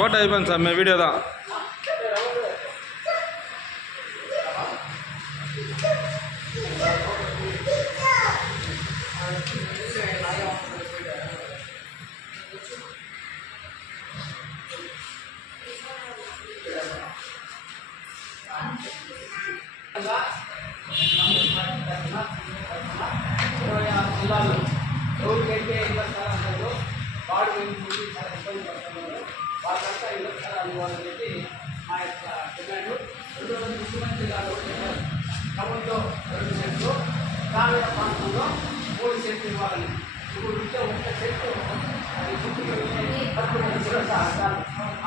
Photo అయిపోయింది sir మేము వీడియోదా జిల్లాలో ఎవరికైతే ఇళ్ల స్థలం ఉంటుందో వాడు వెళ్ళి చాలా ఇబ్బంది పడుతున్నారు. వాళ్ళంతా ఇళ్ల స్థలాలు ఇవ్వాలని చెప్పి మా యొక్క డిమాండ్. 2 ముఖ్యమంత్రి జిల్లాలో టౌన్లో 2 సెంట్లు, గ్రామీణ ప్రాంతంలో 3 సెంట్లు ఇవ్వాలని. ఇప్పుడు ఉంటే 1 సెంటు అది చుట్టూ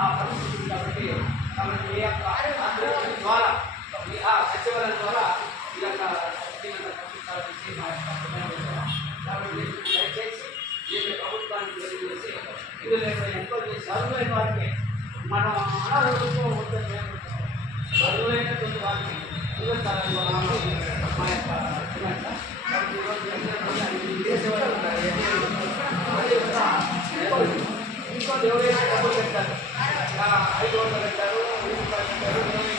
ఆ పరిస్థితి కాబట్టి ఈ యొక్క ఆంధ్రప్రదేశ్ ద్వారా సచివాలయం ద్వారా ఈ యొక్క పంపించాలని మా యొక్క కాబట్టి దయచేసి దీన్ని ప్రభుత్వానికి తెలియజేసి ఇది ఎంక్వైరీ చేసి అర్హులైన వారికి మనం అనారోగ్యంతో ఉంటుంది అర్హులైనటువంటి వారికి ఇవ్వాలి మా యొక్క ఇంకోటి ఎవరైనా డబ్బులు పెట్టారు 500 పెట్టారు 1000 రూపాయలు పెట్టారు